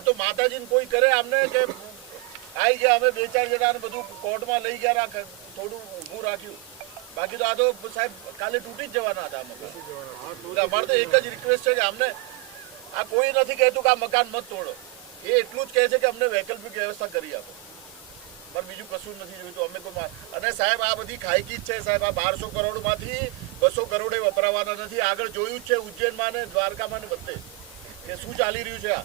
આ તો માતાજીને કોઈ કરે અમને કે આવી ગયા અમે બે ચાર જણા બધું કોર્ટમાં લઈ ગયા થોડું ઊભું રાખ્યું. બાકી તો આ તો સાહેબ કાલે તૂટી જ જવાના હતા અમે અમારે તો એક જ રિક્વેસ્ટ છે કે અમને આ કોઈ નથી કહેતું કે આ મકાન મત તોડો. એ એટલું જ કહે છે કે અમને વૈકલ્પિક વ્યવસ્થા કરી આપો. પણ બીજું કશું નથી જોઈતું. અમે કોઈ અને સાહેબ આ બધી ખાયકી જ છે સાહેબ. આ બારસો કરોડમાંથી બસો કરોડે વપરાવાના નથી. આગળ જોયું જ છે ઉજ્જૈનમાં ને દ્વારકામાં ને બધે. કે શું ચાલી રહ્યું છે આ?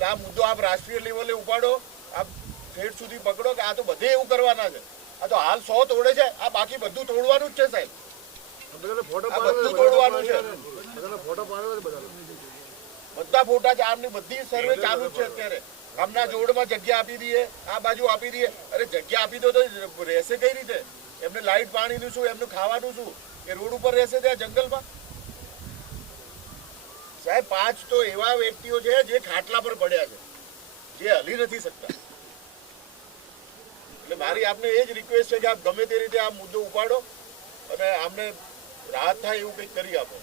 એટલે આ મુદ્દો આપ રાષ્ટ્રીય લેવલે ઉપાડો આપ ઠેઠ સુધી પકડો કે આ તો બધે એવું કરવાના છે. આ તો હાલ સો તોડે છે આ બાકી બધું તોડવાનું જ છે સાહેબ. બધું તોડવાનું છે. બધા ફોટા ચારની બધી સર્વે ચાલુ જ છે અત્યારે. આમના જોડમાં જગ્યા આપી દઈએ આ બાજુ આપી દઈએ. અરે જગ્યા આપી દો તો રહેશે કઈ રીતે? એમને લાઈટ પાણીનું શું એમનું ખાવાનું શું? એ રોડ ઉપર રહેશે ત્યાં જંગલમાં? સાહેબ, પાંચ તો એવા વ્યક્તિઓ છે જે ખાટલા પર પડ્યા છે, જે હલી નથી શકતા. એટલે મારી આપને એ જ રિક્વેસ્ટ છે કે આપ ગમે તે રીતે આ મુદ્દો ઉપાડો અને આમને રાહત થાય એવું કંઈક કરી આપો.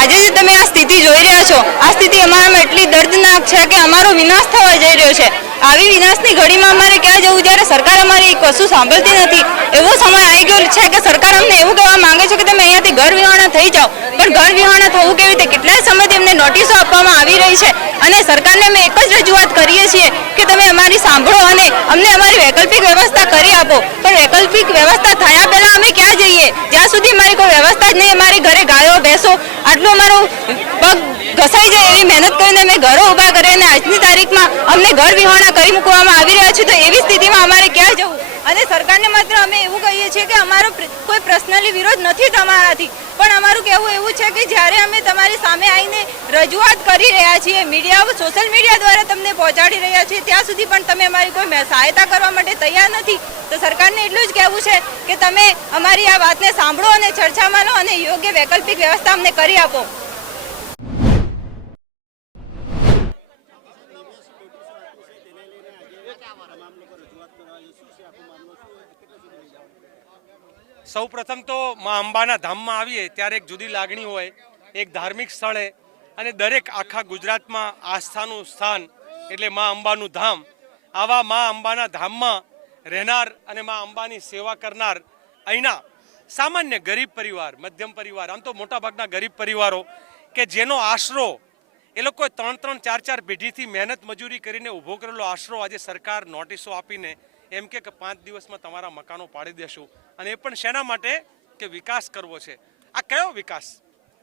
આજે જે તમે આ સ્થિતિ જોઈ રહ્યા છો, આ સ્થિતિ અમારામાં એટલી દર્દનાક છે કે અમારો વિનાશ થવા જઈ રહ્યો છે. આવી વિનાશની ઘડીમાં અમારે ક્યાં જવું? જ્યારે સરકાર અમારી કશું સાંભળતી નથી, એવો સમય આવી ગયો છે કે સરકાર અમને એવું કહેવા માંગે છે કે તમે અહીંયાથી ઘર વિહોણા થઈ જાઓ. પણ ઘર વિહોણા થવું કેવી રીતે? કેટલાય સમયથી એમને નોટિસો આપવામાં આવી રહી છે અને સરકારને અમે એક જ રજૂઆત કરીએ છીએ કે તમે અમારી સાંભળો અને અમને અમારી વૈકલ્પિક વ્યવસ્થા કરી આપો. પણ વૈકલ્પિક વ્યવસ્થા થયા પહેલાં અમે ક્યાં જઈએ? જ્યાં સુધી અમારી કોઈ વ્યવસ્થા જ નહીં, અમારી ઘરે ગાયો, ભેંસો આટલું અમારો પગ ઘસાઈ જાય એવી મહેનત કરીને અમે ઘરો ઊભા કરીને આજની તારીખમાં અમને ઘર વિહોણા કરી મૂકવામાં આવી રહ્યા છે, તો એવી સ્થિતિમાં અમારે ક્યાં જવું? અને સરકારને માત્ર અમે એવું કહીએ છીએ કે અમારો કોઈ પર્સનલી વિરોધ નથી તમારાથી. પણ અમારું કહેવું એવું છે કે જ્યારે અમે તમારી સામે આવીને રજૂઆત કરી રહ્યા છીએ, મીડિયા સોશિયલ મીડિયા દ્વારા તમને પહોંચાડી રહ્યા છીએ, ત્યાં સુધી પણ તમે અમારી કોઈ સહાયતા કરવા માટે તૈયાર નથી. તો સરકારને એટલું જ કહેવું છે કે તમે અમારી આ વાતને સાંભળો અને ચર્ચામાં લો અને યોગ્ય વૈકલ્પિક વ્યવસ્થા અમને કરી આપો. સૌ પ્રથમ તો મા અંબાના ધામમાં આવીએ, ત્યારે એક જુદી લાગણી હોય, એક ધાર્મિક સ્થળે અને દરેક આખા ગુજરાતમાં આસ્થાનું સ્થાન એટલે મા અંબાનું ધામ. આવા મા અંબાના ધામમાં રહેનાર અને મા અંબાની સેવા કરનાર અહીંના સામાન્ય ગરીબ પરિવાર, મધ્યમ પરિવાર, આમ તો મોટાભાગના ગરીબ પરિવારો કે જેનો આશરો એ લોકોએ ત્રણ ત્રણ ચાર ચાર પેઢીથી મહેનત મજૂરી કરીને ઊભો કરેલો આશરો આજે સરકાર નોટિસો આપીને એમ કે પાંચ દિવસમાં તમારા મકાનો પાડી દેશું. અને એ પણ શેના માટે? કે વિકાસ કરવો છે. આ કયો વિકાસ?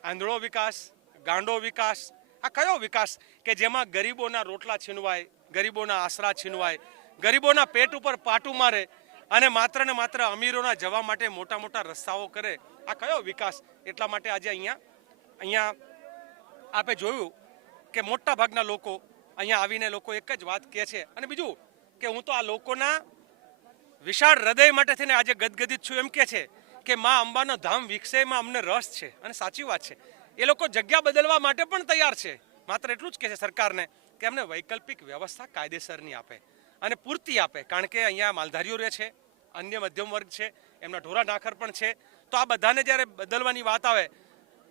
આંધળો વિકાસ? ગાંડો વિકાસ? આ કયો વિકાસ? કે જેમાં ગરીબોના રોટલા છીનવાય, ગરીબોના આશરા છીનવાય, ગરીબોના પેટ ઉપર પાટું મારે અને માત્ર ને માત્ર અમીરોના જવા માટે મોટા મોટા રસ્તાઓ કરે. આ કયો વિકાસ? એટલા માટે આજે અહીંયા અહીંયા આપે જોયું કે મોટા ભાગના લોકો અહીંયા આવીને લોકો એક જ વાત કહે છે. અને બીજું કે હું તો આ લોકોના વિશાળ હૃદય માટે થઈને આજે ગદગદિત છું એમ કે છે કે માં અંબાનો ધામ વિકસે, એમાં અમને રસ છે અને સાચી વાત છે. એ લોકો જગ્યા બદલવા માટે પણ તૈયાર છે. માત્ર એટલું જ કહે છે સરકારને કે અમને વૈકલ્પિક વ્યવસ્થા કાયદેસરની આપે અને પૂરતી આપે, કારણ કે અહીંયા માલધારીઓ રહે છે, અન્ય મધ્યમ વર્ગ છે, એમના ઢોરા નાખર પણ છે. તો આ બધાને જ્યારે બદલવાની વાત આવે,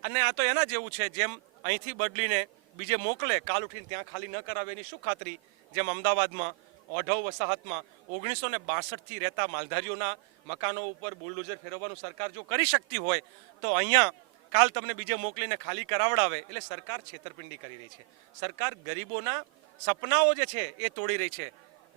અને આ તો એના જેવું છે જેમ અહીંથી બદલીને બીજે મોકલે, કાલ ઉઠીને ત્યાં ખાલી ન કરાવે એની શું ખાતરી? જેમ અમદાવાદમાં ઓઢવ વસાહતમાં ઓગણીસો ને બાસઠથી રહેતા માલધારીઓના મકાનો ઉપર બુલડોઝર ફેરવવાનું સરકાર જો કરી શકતી હોય, તો અહીંયા કાલ તમને બીજે મોકલીને ખાલી કરાવડાવે. એટલે સરકાર છેતરપિંડી કરી રહી છે. સરકાર ગરીબોના સપનાઓ જે છે એ તોડી રહી છે.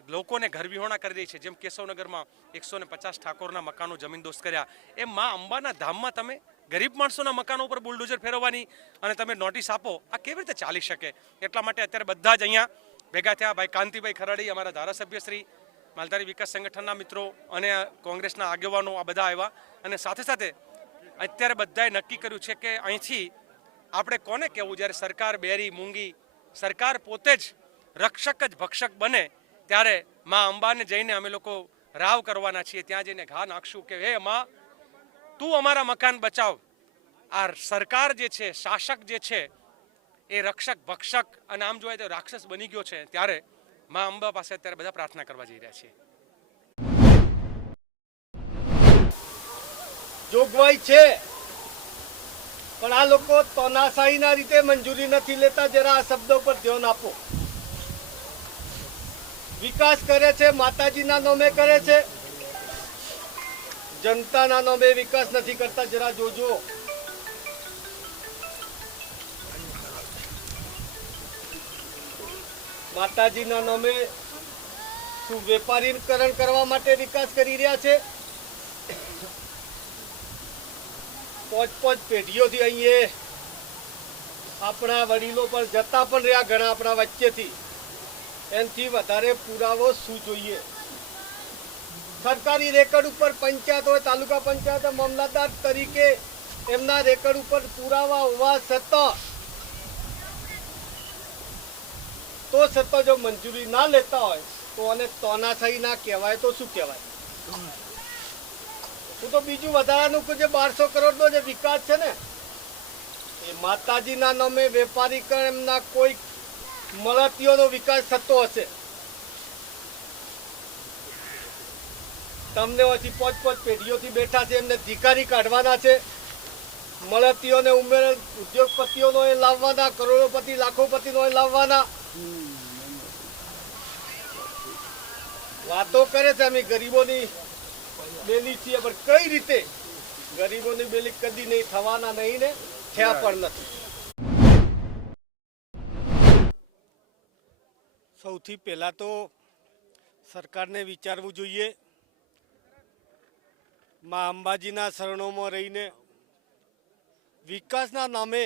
લોકોને ઘરવિહોણા કરી રહી છે. જેમ કેશવનગરમાં એકસો ને પચાસ ઠાકોરના મકાનો જમીનદોસ્ત કર્યા. એમ મા અંબાના ધામમાં તમે ગરીબ માણસોના મકાનો ઉપર બુલડોઝર ફેરવવાની અને તમે નોટિસ આપો, આ કેવી રીતે ચાલી શકે? એટલા માટે અત્યારે બધા જ અહીંયા ભેગા થયા. ભાઈ કાંતિભાઈ ખરાડી, અમારા ધારાસભ્યશ્રી માલધારી વિકાસ સંગઠનના મિત્રો અને કોંગ્રેસના આગેવાનો આ બધા આવ્યા. અને સાથે સાથે અત્યારે બધાએ નક્કી કર્યું છે કે અહીંથી આપણે કોને કહેવું? જ્યારે સરકાર બેરી મૂંગી, સરકાર પોતે જ રક્ષક જ ભક્ષક બને, ત્યારે માં અંબાને જઈને અમે લોકો રાવ કરવાના છીએ. ત્યાં જઈને ઘા નાખશું કે, હે માં તું અમારા મકાન બચાવ. આ સરકાર જે છે, શાસક જે છે, એ રક્ષક, ભક્ષક અને આમ જોવાય તો રાક્ષસ બની ગયો છે ત્યારે માં અંબા પાસે અત્યારે બધા પ્રાર્થના કરવા જઈ રહ્યા છીએ. જોગવાઈ છે. પણ આ લોકો તોનાશાહીના રીતે મંજૂરી નથી લેતા. જરા આ શબ્દો પર ધ્યાન આપો. વિકાસ કરે છે, માતાજીના નામે કરે છે. જનતાના નામે વિકાસ નથી કરતા, જરા જોજો. માતાજીના નામે શું વેપારીકરણ કરવા માટે વિકાસ કરી રહ્યા છે? પોચ પોચ પેઢીઓથી અહીંયા આપણા વડીલો પણ જતા પણ રહ્યા ઘણા આપણા વચ્ચેથી. એનાથી વધારે પુરાવો શું જોઈએ? સરકારી રેકર્ડ ઉપર પંચાયત હોય, તાલુકા પંચાયત મામલતદાર તરીકે એમના રેકર્ડ ઉપર પુરાવા હોવા છતાં તો છતાં જો મંજૂરી ના લેતા હોય, તો અને તોનાશાહી ના કહેવાય, તો શું કહેવાય? હું તો બીજું વધારાનું જે બારસો કરોડનો જે વિકાસ છે ને, એ માતાજીના નામે વેપારીકરણ એમના કોઈ મળતીઓનો વિકાસ થતો હશે. તમને હજી પોચ પોચ પેઢીઓથી બેઠા છે, એમને ધિકારી કાઢવાના છે. મળતીઓને ઉમેર, ઉદ્યોગપતિઓનો એ લાવવાના, કરોડોપતિ, લાખોપતિનો એ લાવવાના. વાતો કરે છે અમે ગરીબોની બેલી છીએ, પણ કઈ રીતે? ગરીબોની બેલી કદી નહીં, થવાના નહીં ને, થયા પણ નથી. સૌથી પહેલાં તો સરકારને વિચારવું જોઈએ મા અંબાજીના શરણોમાં રહીને વિકાસના નામે,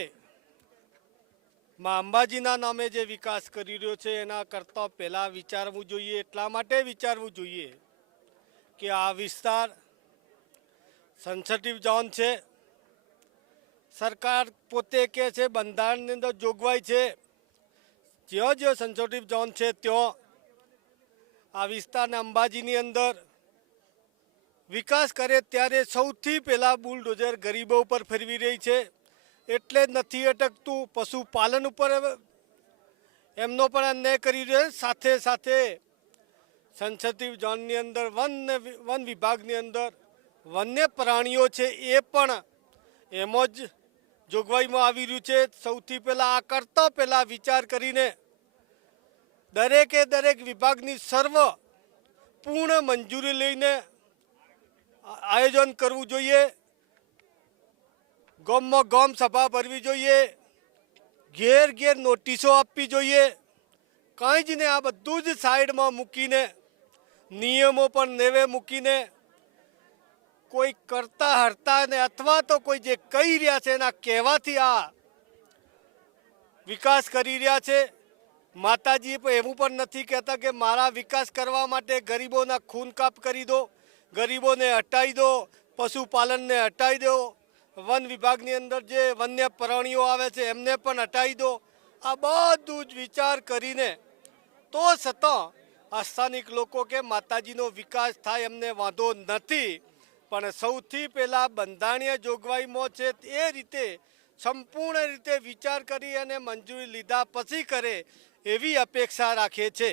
મા અંબાજીના નામે જે વિકાસ કરી રહ્યો છે, એના કરતાં પહેલાં વિચારવું જોઈએ, એટલા માટે વિચારવું જોઈએ કે આ વિસ્તાર સેન્સિટિવ ઝોન છે. સરકાર પોતે કહે છે, બંધારણની અંદર જોગવાઈ છે. જ્યાં જ્યાં સેન્સિટિવ ઝોન છે, ત્યાં આ વિસ્તારને અંબાજીની અંદર વિકાસ કરે ત્યારે સૌથી પહેલાં બુલડોઝર ગરીબો ઉપર ફેરવી રહી છે. એટલે જ નથી અટકતું પશુપાલન ઉપર એમનો પણ અન્યાય કરી રહ્યો સાથે સાથે સંસદીય ઝોનની અંદર, વન વન વિભાગની અંદર વન્ય પ્રાણીઓ છે એ પણ એમાં જ જોગવાઈમાં આવી રહ્યું છે. સૌથી પહેલાં આ કરતાં પહેલાં વિચાર કરીને દરેકે દરેક વિભાગની સર્વ પૂર્ણ મંજૂરી લઈને આયોજન કરવું જોઈએ. ગામમાં ગામ સભા ભરવી જોઈએ. ઘેર ઘેર નોટિસો આપવી જોઈએ. કાંઈ જ ને આ બધું જ સાઈડમાં મૂકીને, નિયમો પણ નેવે મૂકીને, કોઈ કરતા હરતા ને અથવા તો કોઈ જે કહી રહ્યા છે એના કહેવાથી આ વિકાસ કરી રહ્યા છે. માતાજી એવું પણ નથી કહેતા કે મારા વિકાસ કરવા માટે ગરીબોના ખૂન કાપ કરી દો. ગરીબોને હટાવી દો, પશુપાલનને હટાવી દો. વન વિભાગની અંદર જે વન્ય પ્રાણીઓ આવે છે, એમને પણ હટાવી દો. આ બધું જ વિચાર કરીને તો છતાં સ્થાનિક લોકો કે માતાજીનો વિકાસ થાય એમને વાંધો નથી. પણ સૌથી પહેલાં બંધારણીય જોગવાઈમાં છે એ રીતે સંપૂર્ણ રીતે વિચાર કરી અને મંજૂરી લીધા પછી કરે એવી અપેક્ષા રાખે છે.